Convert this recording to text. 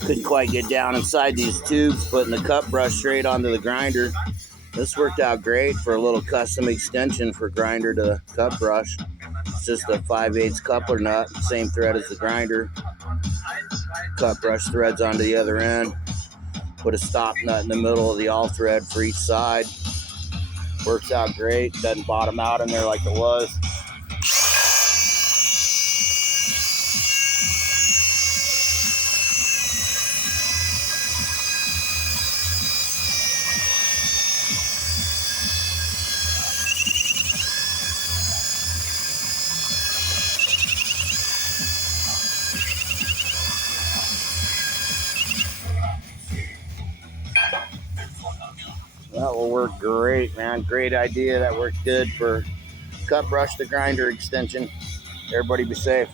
Couldn't quite get down inside these tubes, putting the cut brush straight onto the grinder. This worked out great for a little custom extension for grinder to cut brush. It's just a 5/8 coupler nut, same thread as the grinder. Cut brush threads onto the other end. Put a stop nut in the middle of the all thread for each side. Works out great. Doesn't bottom out in there like it was. That will work great, man. Great idea. That worked good for cut brush to grinder extension. Everybody be safe.